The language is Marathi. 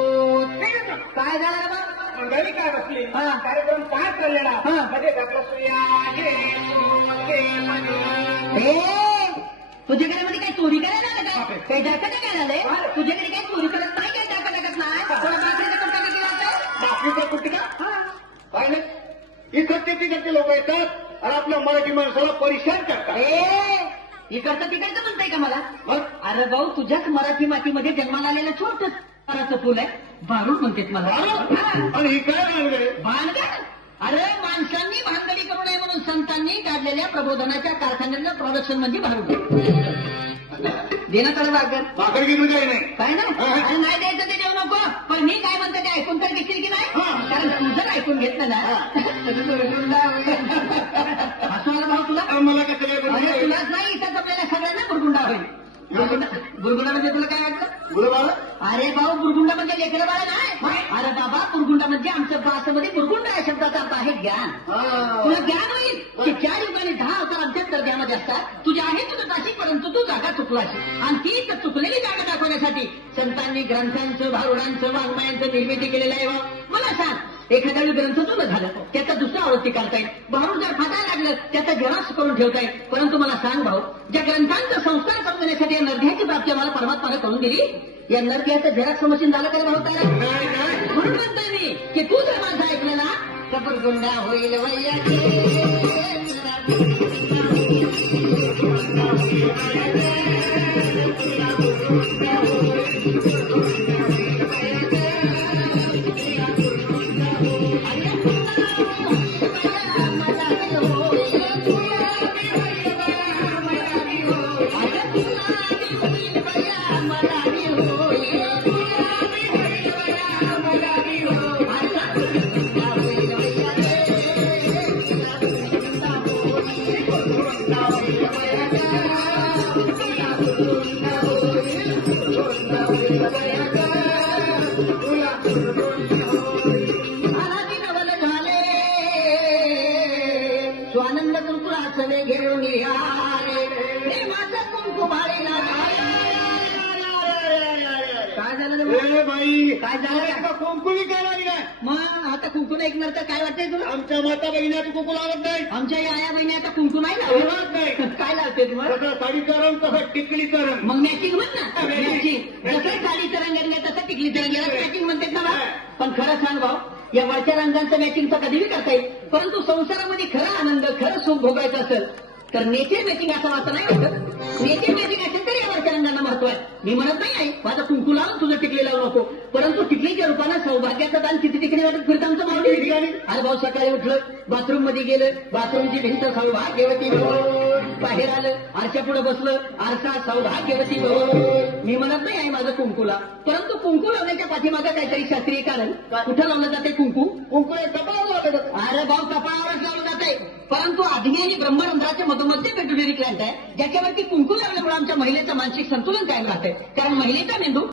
काय झालं बा मंडळी काय बसली हा. कार्यक्रम काय चाललेला हा. मध्ये टाकला तुझ्याकडे मध्ये काही चोरी करायला आलं काय काही दाखवता काय आलंय तुझ्याकडे काही चोरी करत नाही काही दाखवता टाकत नाही कोणा बाकरीचा कुठला किती वाटतं बापरीचा कुठला काय नाही इकडचे तिकडचे लोक येतात आणि आपल्या मराठी माणसाला परेशान करतात इकडचं तिकडचं म्हणताय का मला मग? अरे भाऊ तुझ्याच मराठी मातीमध्ये जन्माला आलेलं छोट ताराचं फुल आहे भारूड म्हणतात मला हा. आणि ही काय मानगडे भानगड अरे माणसांनी भानगडी करू नये म्हणून संतांनी काढलेल्या प्रबोधनाच्या कारखान्यातलं प्रोडक्शन म्हणजे भारूड देणं तर भाकर भाकर घेऊन काही नाही काय नाही हा. आणि नाही द्यायचं ते देऊ नको पण मी काय म्हणते ते ऐकून तर घेशील की नाही हा. कारण तू जर ऐकून घेतलं ना हसवायला भाऊ तुला मला कसं काय अरे बोलतो तुलाच नाही इथं आपल्याला सगळ्यांना बुरगुंडा होईल बुरगुंडा म्हणजे तुला काय वाटलं बरोबर अरे भाऊ बुरगुंडा म्हणजे लेकरं बाळा नाही अरे बाबा बुरगुंडा म्हणजे आमच्या भाषेमध्ये बुरगुंडा या शब्दाचा अर्थ आहे ज्ञान तुला ज्ञान होईल की 4 युगाने 10 अवतार आमच्या दर्ग्यामध्ये असतात तुझ्या आहे तुझं नाशिक परंतु तू जागा चुकलाशी आणि ती चुकलेली जागा दाखवण्यासाठी संतांनी ग्रंथांचं भारुडांचं वाङ्मयांचं निर्मिती केलेलं आहे मला सांग एखाद्या वेळी ग्रंथ तुला झालं त्याचा दुसरा आवृत्ती काढताय भारून जर फाटा लागलं त्याचा झेरॉक्स करून ठेवताय परंतु मला सांग भाऊ ज्या ग्रंथांचा संस्कार समजण्यासाठी या नरध्याची प्राप्ती मला परमात्माने करून दिली या नरध्याचं झेरॉक्स मशीन झालं का भाऊ त्याला म्हणून म्हणतोय मी की तू जर माझं ऐकलं ना तर गुंडा होईल स्वानंद कुंकुरासने घेऊन आले माझा कुंकू भाळीला काय झालं बाई काय झालं कुंकुमी काय लागली काय मग आता कुंकू नाही ऐकणार तर काय वाटतंय तुला आमच्या माता बहिणी कुंकू लावत नाही आमच्या या आया बहिणी आता कुंकू नाही लावत लावत नाही काय लावते तुम्हाला तसं साडीचा रंग तसं टिकलीचा रंग मग मॅचिंग म्हण ना मॅचिंग जसं साडीचं रंग आहे तसं टिकलीचं रंग याला मॅचिंग म्हणतात ना बा पण खरं सांग भाऊ या वरच्या रंगांचं मॅचिंग तर कधीही करता येईल परंतु संसारामध्ये खरा आनंद खरं सुख भोगायचं असेल तर नेचर मॅचिंग असं वाटतं नाही वाटत नेचर मॅचिंग असेल तर या वरच्या रंगांना महत्व आहे मी म्हणत नाही आहे माझा कुंकू लावून तुझं टिकली लावू नको परंतु टिकलीच्या रूपानं सौभाग्याचं दान किती टिकली वाटत फिरत आमचं मावली ठिकाणी अरे भाऊ सकाळी उठलं बाथरूम मध्ये गेलं बाथरूमची भिंत सौभाग्यवती बाहेर आलं आरशा पुढे बसलं आरसा सौभाग्यवती मी म्हणत नाही आहे माझं कुंकूला परंतु कुंकू लावण्याच्या पाठीमागं काहीतरी शास्त्रीय कारण कुठं लावलं जाते कुंकू कुंकू कपाळावर लावलं जातं अरे भाऊ कपाळावरच लावलं जाते परंतु आग्नेय आणि ब्रह्मरंध्राच्या मधोमध्य पेट्युटरी ग्लँड आहे ज्याच्यावरती कुंकू लावल्यामुळे आमच्या महिलेचं मानसिक संतुलन कायम राहते कारण महिलेचा मेंदू